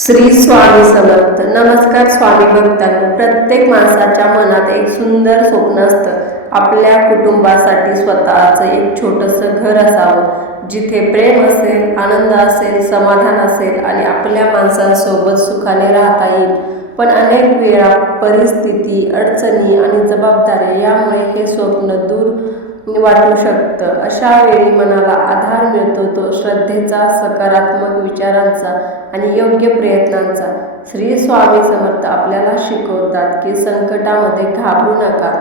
श्री स्वामी समर्थ. नमस्कार स्वामी भक्तांनो. प्रत्येक माणसाच्या मनात एक सुंदर स्वप्न असतं. आपल्या कुटुंबासाठी स्वतःचं एक छोटंसं घर असावं, जिथे प्रेम असेल, आनंद असेल, समाधान असेल आणि आपल्या माणसांसोबत सुखाने राहता येईल. पण अनेक वेळा परिस्थिती, अडचणी आणि जबाबदाऱ्या यामुळे हे स्वप्न दूर वाटू शकतं. अशा वेळी मनाला आधार मिळतो तो श्रद्धेचा, सकारात्मक विचारांचा आणि योग्य प्रयत्नांचा. श्री स्वामी समर्थ आपल्याला शिकवतात की संकटामध्ये घाबरू नका,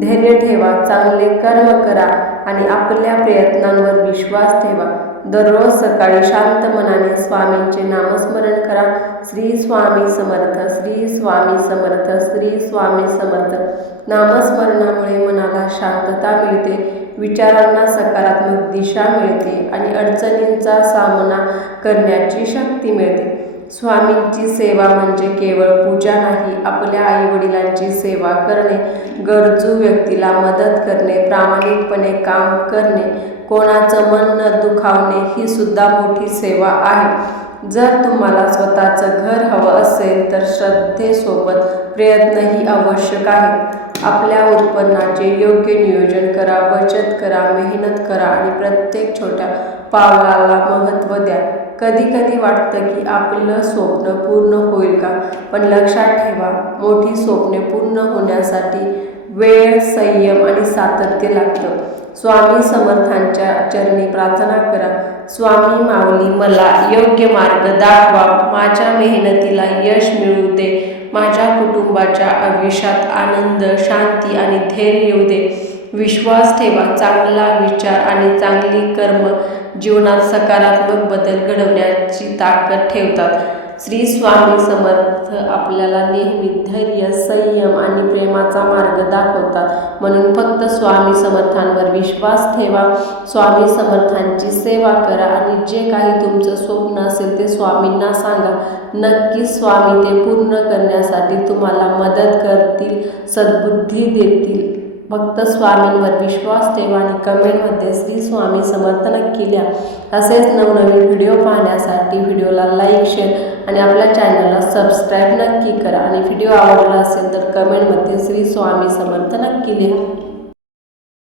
धैर्य ठेवा, चांगले कर्म करा आणि आपल्या प्रयत्नांवर विश्वास ठेवा. दररोज सकाळी शांत मनाने स्वामींचे नामस्मरण करा. श्री स्वामी समर्थ, श्री स्वामी समर्थ, श्री स्वामी समर्थ. नामस्मरणामुळे मनाला शांतता मिळते, विचारांना सकारात्मक दिशा मिळते आणि अडचणींचा सामना करण्याची शक्ती मिळते. स्वामींची सेवा म्हणजे केवळ पूजा नाही, आपल्या आईवडिलांची सेवा करणे, गरजू व्यक्तीला मदत करणे, प्रामाणिकपणे काम करणे, कोणाचं मन न दुखावणे ही सुद्धा मोठी सेवा आहे. जर तुम्हाला स्वतःचं घर हवं असेल तर श्रद्धेसोबत प्रयत्नही आवश्यक आहेत. आपल्या उत्पन्नाचे योग्य नियोजन करा, बचत करा, मेहनत करा आणि प्रत्येक छोट्या पावलाला महत्त्व द्या. कधी कधी वाटतं की आपलं स्वप्न पूर्ण होईल का, पण लक्षात ठेवा, मोठी स्वप्ने पूर्ण होण्यासाठी वेळ, संयम आणि सातत्य लागतं. स्वामी समर्थांच्या चरणी प्रार्थना करा. स्वामी माऊली, मला योग्य मार्ग दाखवा, माझ्या मेहनतीला यश मिळू दे, माझ्या कुटुंबाच्या आयुष्यात आनंद, शांती आणि धैर्य येऊ दे. विश्वास ठेवा, चांगला विचार आणि चांगली कर्म जीवनात सकारात्मक बदल घडवण्याची ताकद ठेवतात. श्री स्वामी समर्थ आपल्याला नेहमी धैर्य, संयम आणि प्रेमाचा मार्ग दाखवतात. म्हणून फक्त स्वामी समर्थांवर विश्वास ठेवा, स्वामी समर्थांची सेवा करा आणि जे काही तुमचं स्वप्न असेल ते स्वामींना सांगा. नक्कीच स्वामी ते पूर्ण करण्यासाठी तुम्हाला मदत करतील, सद्बुद्धी देतील. फक्त स्वामींवर विश्वास ठेवा आणि कमेंटमध्ये श्री स्वामी समर्थ नक्की लिहा. असेच नवनवीन व्हिडिओ पाहण्यासाठी व्हिडिओला लाईक, शेअर आणि आपल्या चॅनलला सबस्क्राईब नक्की करा. आणि व्हिडिओ आवडला असेल तर कमेंटमध्ये श्री स्वामी समर्थ नक्की लिहा.